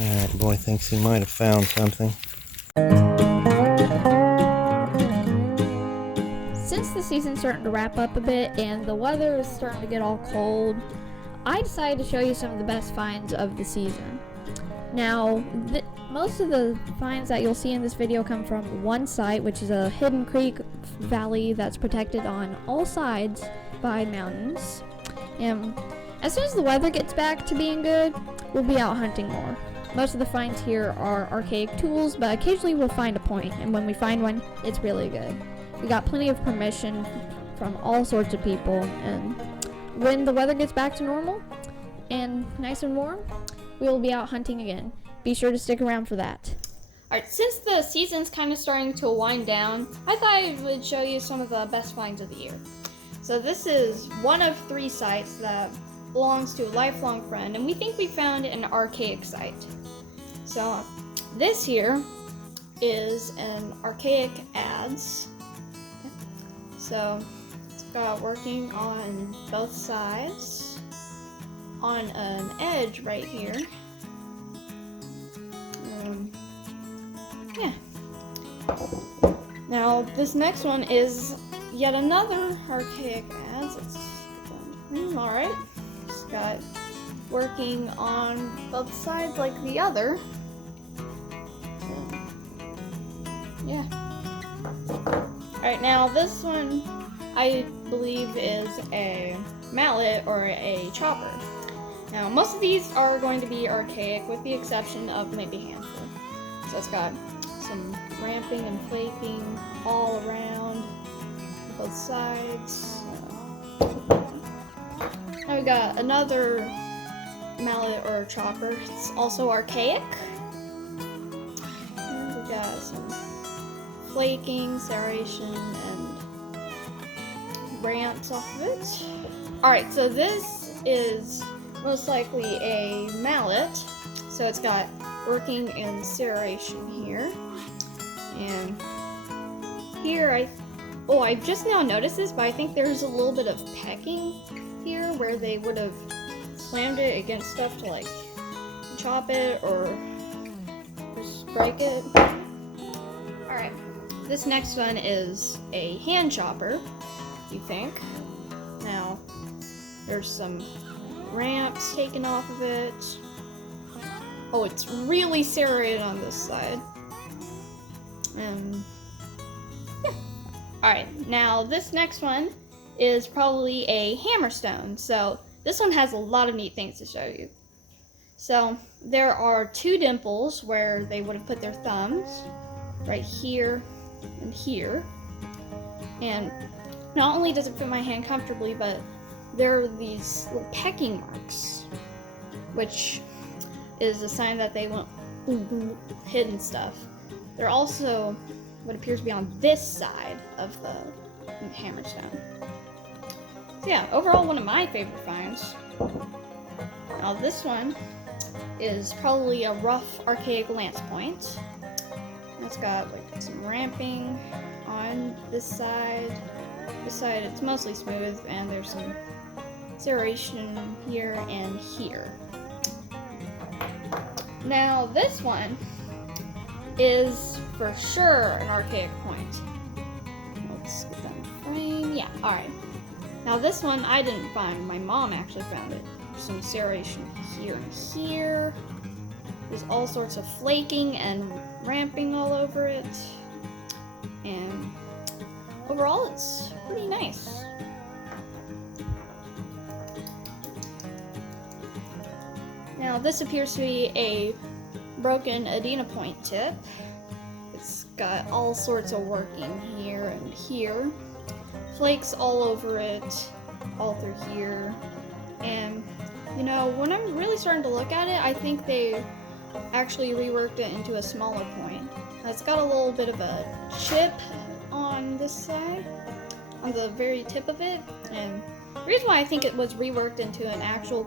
Alright, boy thinks he might have found something. Since the season's starting to wrap up a bit and the weather is starting to get all cold, I decided to show you some of the best finds of the season. Now, most of the finds that you'll see in this video come from one site, which is a hidden creek valley that's protected on all sides by mountains. And as soon as the weather gets back to being good, we'll be out hunting more. Most of the finds here are archaic tools, but occasionally we'll find a point, and when we find one, it's really good. We got plenty of permission from all sorts of people, and when the weather gets back to normal and nice and warm, we will be out hunting again. Be sure to stick around for that. Alright, since the season's kind of starting to wind down, I thought I would show you some of the best finds of the year. So this is one of 3 sites that belongs to a lifelong friend, and we think we found an archaic site. So this here is an archaic Adze. So it's got working on both sides, on an edge right here. Yeah. Now this next one is yet another archaic Adze. Alright. It's got working on both sides like the other. Yeah. Alright, now this one I believe is a mallet or a chopper. Now most of these are going to be archaic with the exception of maybe a handful. So it's got some ramping and flaking all around both sides. Now we got another mallet or chopper. It's also archaic. And we got some flaking, serration, and ramps off of it. Alright, so this is most likely a mallet. So it's got working and serration here. And here I just now noticed this, but I think there's a little bit of pecking here where they would have slammed it against stuff to like chop it or just break it. Alright, this next one is a hand chopper, you think. Now, there's some ramps taken off of it. Oh, it's really serrated on this side. And yeah. Alright, now this next one is probably a hammerstone. So this one has a lot of neat things to show you. So there are 2 dimples where they would have put their thumbs, right here and here. And not only does it fit my hand comfortably, but there are these little pecking marks, which is a sign that they want hidden stuff. They're also what appears to be on this side of the hammerstone. So yeah, overall one of my favorite finds. Now this one is probably a rough archaic lance point. It's got like some ramping on this side. This side it's mostly smooth, and there's some serration here and here. Now this one is for sure an archaic point. Let's get that in frame. Yeah, alright. Now this one I didn't find, my mom actually found it. There's some serration here and here. There's all sorts of flaking and ramping all over it. And overall it's pretty nice. Now this appears to be a broken Adena point tip. It's got all sorts of working here and here. Flakes all over it, all through here. And you know, when I'm really starting to look at it, I think they actually reworked it into a smaller point. Now, it's got a little bit of a chip on this side, on the very tip of it. And the reason why I think it was reworked into an actual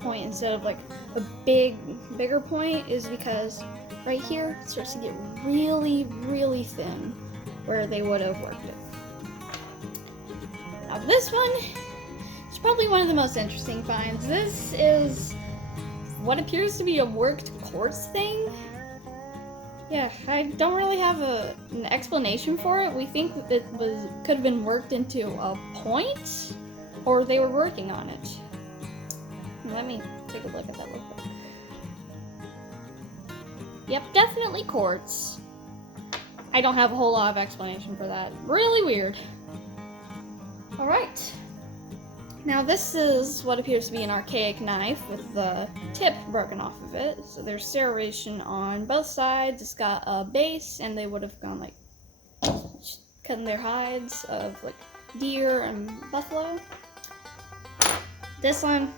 point instead of like a bigger point is because right here it starts to get really, really thin where they would have worked it. Now this one is probably one of the most interesting finds. This is what appears to be a worked quartz thing. Yeah, I don't really have an explanation for it. We think it could have been worked into a point, or they were working on it. Let me take a look at that real quick. Yep, definitely quartz. I don't have a whole lot of explanation for that. Really weird. Alright. Now this is what appears to be an archaic knife with the tip broken off of it. So there's serration on both sides. It's got a base, and they would have gone like cutting their hides of like deer and buffalo. This one,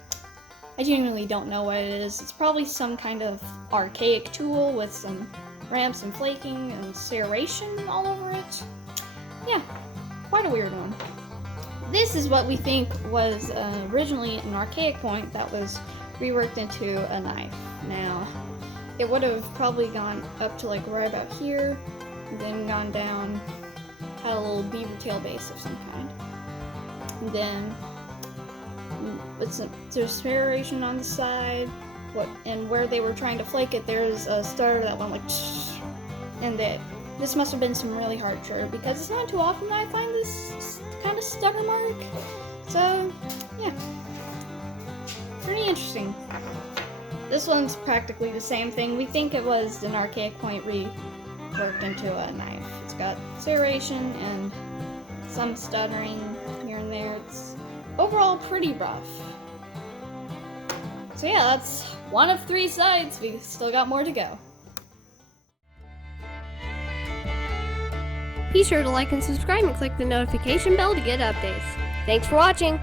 I genuinely don't know what it is. It's probably some kind of archaic tool with some ramps and flaking and serration all over it. Yeah, quite a weird one. This is what we think was originally an archaic point that was reworked into a knife. Now, it would have probably gone up to like right about here, and then gone down, had a little beaver tail base of some kind. And then there's serration on the side, and where they were trying to flake it, there's a stutter that went like, and this must have been some really hard chert, because it's not too often that I find this kind of stutter mark. So, yeah. Pretty interesting. This one's practically the same thing. We think it was an archaic point reworked into a knife. It's got serration and some stuttering here and there. It's overall pretty rough. So yeah, that's one of 3 sides. We still got more to go. Be sure to like and subscribe and click the notification bell to get updates. Thanks for watching!